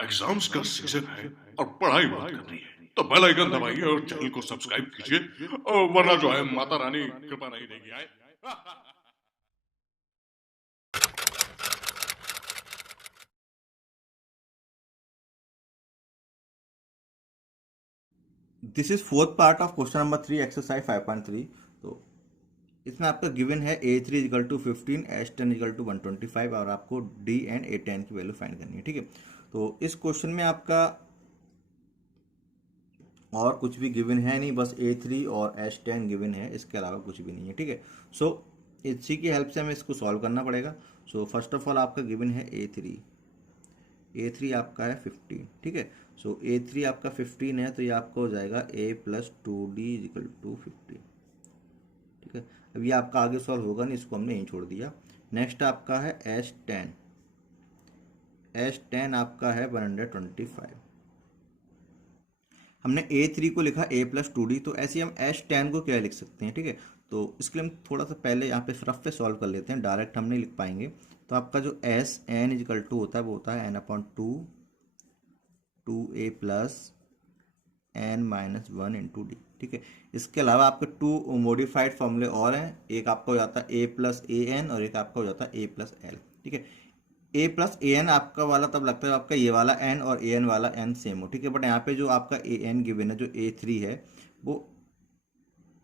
Exams का season है और पढ़ाई बहुत करनी है, तो बेल आइकन दबाइए और चैनल को सब्सक्राइब कीजिए, वरना जो है माता रानी कृपा नहीं देगी आए। This is fourth part of question number 3 exercise 5.3। तो इसमें आपका गिवन है A3 is equal to 15, H10 is equal to 125 और आपको D एंड A10 की वैल्यू फाइंड करनी है। ठीक है, तो इस क्वेश्चन में आपका और कुछ भी गिवन है नहीं, बस A3 और H10 गिवन है, इसके अलावा कुछ भी नहीं है। ठीक है, सो इसी की हेल्प से हमें इसको सॉल्व करना पड़ेगा। सो फर्स्ट ऑफ ऑल आपका गिवन है A3 आपका है 15। ठीक है, सो A3 आपका 15 है, तो ये आपका हो जाएगा A plus 2D is equal to 15। ठीक है, अब ये आपका आगे सॉल्व होगा नहीं, इसको हमने यहीं छोड़ दिया। नेक्स्ट आपका है H10 आपका है 125। हमने A3 को लिखा A प्लस 2D, तो ऐसे ही हम H10 को क्या लिख सकते हैं। ठीक है, तो इसके लिए हम थोड़ा सा पहले यहाँ पे रफ पे सॉल्व कर लेते हैं, डायरेक्ट हम नहीं लिख पाएंगे। तो आपका जो एस एन इजिकल टू होता है वो होता है n/2 प्लस n-1 × D। ठीक है, इसके अलावा आपके टू मॉडिफाइड फॉर्मूले और हैं, एक आपका हो जाता है A प्लस AN और एक आपका हो जाता है A प्लस L। ठीक है, A प्लस AN आपका वाला तब लगता है आपका ये वाला N और AN वाला N सेम हो। ठीक है, बट यहाँ पे जो आपका AN गिवन है, जो A3 है, वो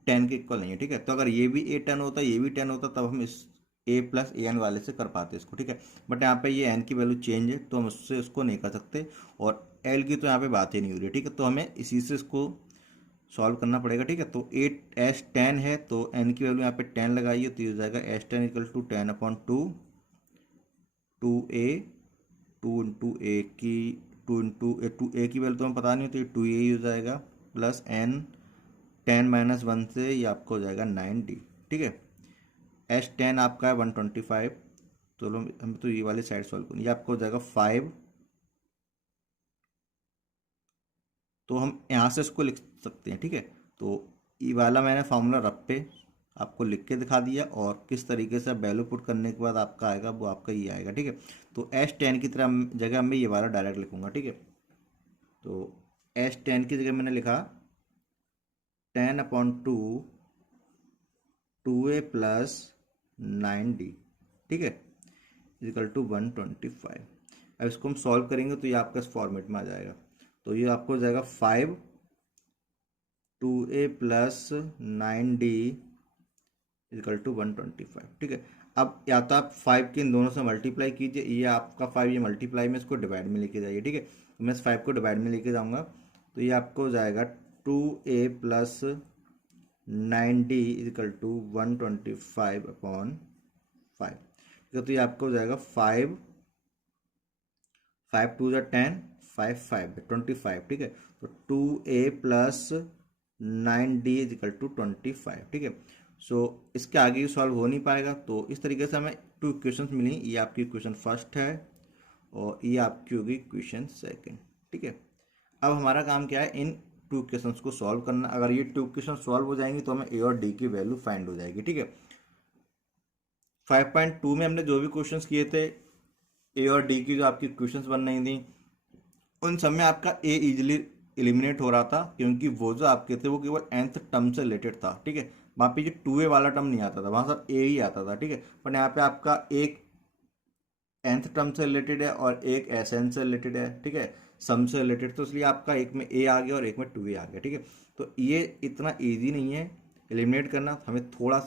10 के इक्वल नहीं है। ठीक है, तो अगर ये भी A10 होता, ये भी 10 होता, तब हम इस A प्लस AN वाले से कर पाते इसको। ठीक है, बट यहाँ पे ये N की वैल्यू चेंज है, तो हम उससे उसको नहीं कर सकते, और L की तो यहाँ पे बात ही नहीं हो रही है। ठीक है, तो हमें इसी से इसको सॉल्व करना पड़ेगा। ठीक है, तो H10 है, तो N की वैल्यू यहाँ पे 10 लगाइए, तो ये हो जाएगा H10 equal to 10/2 2A, 2 × A की 2 की वैल्यू तो हमें पता नहीं, तो ये 2A ही हो जाएगा, प्लस N 10-1 से ये आपको हो जाएगा 9D। ठीक है, H10 आपका है 125। चलो हम तो ये वाली साइड सॉल्व करें, ये आपको हो जाएगा 5। तो हम यहाँ से इसको लिख सकते हैं। ठीक है, तो ये वाला मैंने फार्मूला रफ पे आपको लिख के दिखा दिया, और किस तरीके से वैल्यू पुट करने के बाद आपका आएगा वो आपका ये आएगा। ठीक है, तो H10 की तरह जगह मैं ये वाला डायरेक्ट लिखूंगा। ठीक है, तो H10 की जगह मैंने लिखा 10/2 2A प्लस 9D। ठीक है, इजिकल टू 125। अब इसको हम सॉल्व करेंगे तो ये आपका इस फॉर्मेट में आ जाएगा, तो ये आपको हो जाएगा 5 2A plus 9D is equal to 125। ठीक है, अब या तो आप 5 के इन दोनों से मल्टीप्लाई कीजिए, ये आपका 5 ये मल्टीप्लाई में इसको डिवाइड में लेके जाइए। ठीक है, तो मैं इस 5 को डिवाइड में लेके जाऊंगा, तो ये आपको हो जाएगा 2A plus 9D is equal to 125/5। ठीक है, तो ये आपको हो जाएगा 5 5 × 2 = 10, 5 5 25। ठीक है, तो 2A plus 9D is equal to 25। ठीक है, सो इसके आगे ये सॉल्व हो नहीं पाएगा, तो इस तरीके से हमें टू इक्वेशंस मिली। ये आपकी इक्वेशन फर्स्ट है और ये आपकी होगी इक्वेशन सेकंड। ठीक है, अब हमारा काम क्या है, इन टू इक्वेशंस को सॉल्व करना। अगर ये टू इक्वेशन सॉल्व हो जाएंगी तो हमें A और D की वैल्यू फाइंड हो जाएगी। ठीक है, 5.2 में हमने जो भी क्वेश्चंस किए थे, A और D की जो आपकी इक्वेशंस बन रही थी, उन सब में आपका ए इजिली एलिमिनेट हो रहा था, क्योंकि वो जो आपके थे वो केवल nth टर्म से रिलेटेड था। ठीक है, वहाँ पे जो 2A वाला टर्म नहीं आता था, वहाँ सब ए ही आता था। ठीक है, पर यहाँ पे आपका एक nth टर्म से रिलेटेड है और एक Sn से रिलेटेड है। ठीक है, सम से रिलेटेड, तो इसलिए आपका एक में ए आ गया और एक में 2A आ गया। ठीक है, तो ये इतना ईजी नहीं है एलिमिनेट करना, हमें थोड़ा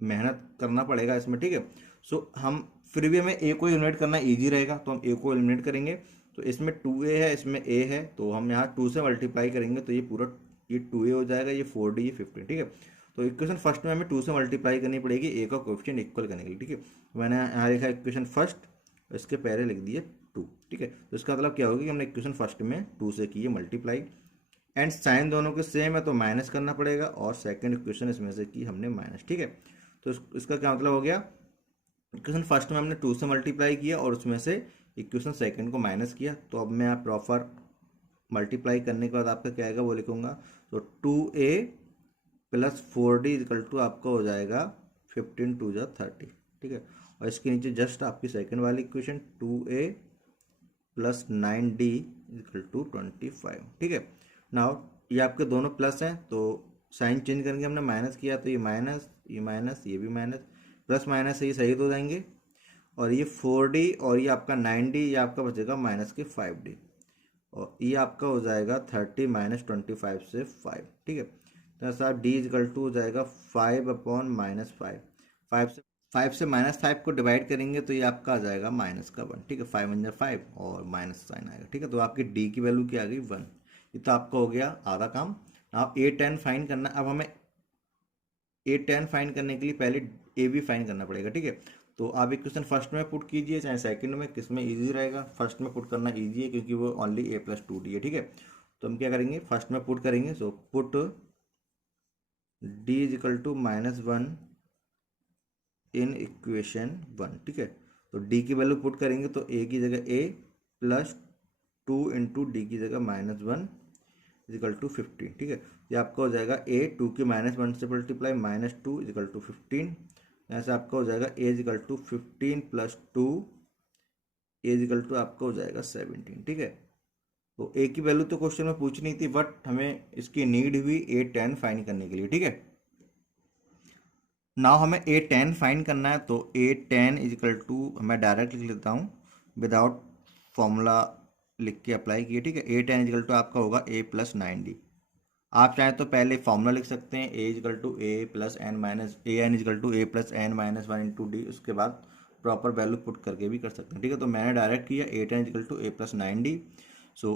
मेहनत करना पड़ेगा इसमें। ठीक है, सो हम फिर भी हमें ए को एलिमिनेट करना इजी रहेगा, तो हम ए को एलिमिनेट करेंगे। तो इसमें 2A है, इसमें ए है, तो हम यहाँ 2 से मल्टीप्लाई करेंगे, तो ये पूरा ये 2A हो जाएगा, ये 4D, ये 15। ठीक है, तो इक्वेशन फर्स्ट में हमें 2 से मल्टीप्लाई करनी पड़ेगी ए का कोएफिशिएंट इक्वल करने के लिए। ठीक है, मैंने यहाँ लिखा इक्वेशन फर्स्ट, इसके पहले लिख दिए 2। ठीक है, तो इसका मतलब क्या होगा कि हमने इक्वेशन फर्स्ट में 2 से की है मल्टीप्लाई, एंड साइन दोनों के सेम है तो माइनस करना पड़ेगा, और सेकंड इक्वेशन इसमें से की हमने माइनस। ठीक है, तो इसका क्या मतलब हो गया, इक्वेशन फर्स्ट में हमने 2 से मल्टीप्लाई किया और उसमें से इक्वेशन सेकंड को माइनस किया। तो अब मैं प्रॉपर मल्टीप्लाई करने के बाद आपका क्या आएगा वो लिखूंगा, तो 2A plus 4D equal to आपका हो जाएगा 15 × 2 = 30। ठीक है, और इसके नीचे जस्ट आपकी सेकंड वाली equation 2A plus 9D equal to 25। ठीक है, नाउ ये आपके दोनों प्लस हैं तो साइन चेंज करके हमने माइनस किया तो ये माइनस, ये माइनस, ये भी माइनस, प्लस माइनस से ये सही हो जाएंगे। और ये 4D और ये आपका 9D, ये आपका बचेगा माइनस के 5D, और ये आपका हो जाएगा 30 माइनस 25 से 5। ठीक है, तो ऐसा D इजकल टू हो जाएगा 5 अपॉन माइनस 5। 5 से माइनस 5 को डिवाइड करेंगे तो ये आपका आ जाएगा माइनस का 1। ठीक है, 5 वन जा 5 और माइनस साइन आएगा। ठीक है, तो आपकी D की वैल्यू क्या आ गई 1। ये तो आपका हो गया आधा काम। आप A10 फाइंड करना। अब हमें A10 फाइंड करने के लिए पहले A भी फाइंड करना पड़ेगा। ठीक है, तो आप इक्वेशन फर्स्ट में पुट कीजिए चाहे सेकंड में, किस में इजी रहेगा। फर्स्ट में पुट करना इजी है क्योंकि वो ओनली A+2D है। ठीक है, तो हम क्या करेंगे, फर्स्ट में पुट करेंगे। So put D is equal to -1 in equation 1। ठीक है, तो D की वैल्यू पुट करेंगे तो A की जगह A प्लस 2 इंटू D की जगह -1 इजिकल टू 15। ठीक है, ये आपका हो जाएगा A 2 के -1 से मल्टीप्लाई -2 इजिकल टू 15। यहाँ से आपका हो जाएगा A is equal to 15 plus 2, A is equal to आपका हो जाएगा 17। ठीक है, तो A की वैल्यू तो क्वेश्चन में पूछनी नहीं थी, बट हमें इसकी नीड हुई A10 फाइंड करने के लिए। ठीक है, नाउ हमें A10 फाइंड करना है तो A10 इजिकल टू मैं डायरेक्ट लिख लेता हूँ विदाउट फॉर्मूला लिख के अप्लाई किए। ठीक है, A10 इजिकल टू आपका होगा A प्लस 9D। आप चाहें तो पहले फॉर्मूला लिख सकते हैं A is equal to A plus n minus AN is equal to A plus n minus 1 into D, उसके बाद प्रॉपर वैल्यू पुट करके भी कर सकते हैं। ठीक है, तो मैंने डायरेक्ट किया A10 is equal to A plus 9D। So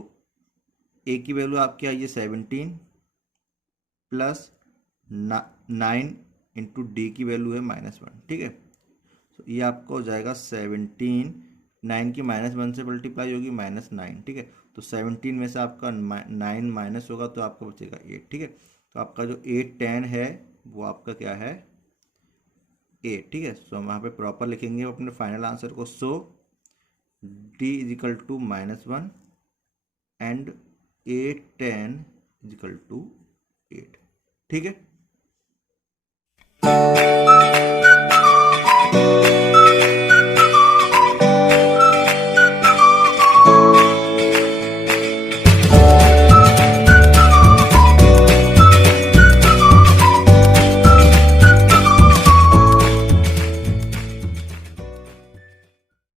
A की वैल्यू आपकी आई है 17 प्लस 9 इंटू D की वैल्यू है -1। ठीक है, तो ये आपका हो जाएगा 17, 9 की -1 से मल्टीप्लाई होगी -9। ठीक है, तो 17 में से आपका 9 माइनस होगा तो आपका बचेगा 8। ठीक है, तो आपका जो A10 है वो आपका क्या है 8। ठीक है, सो हम वहाँ पे प्रॉपर लिखेंगे अपने फाइनल आंसर को। So D is equal to -1 and A10 is equal to 8। ठीक है।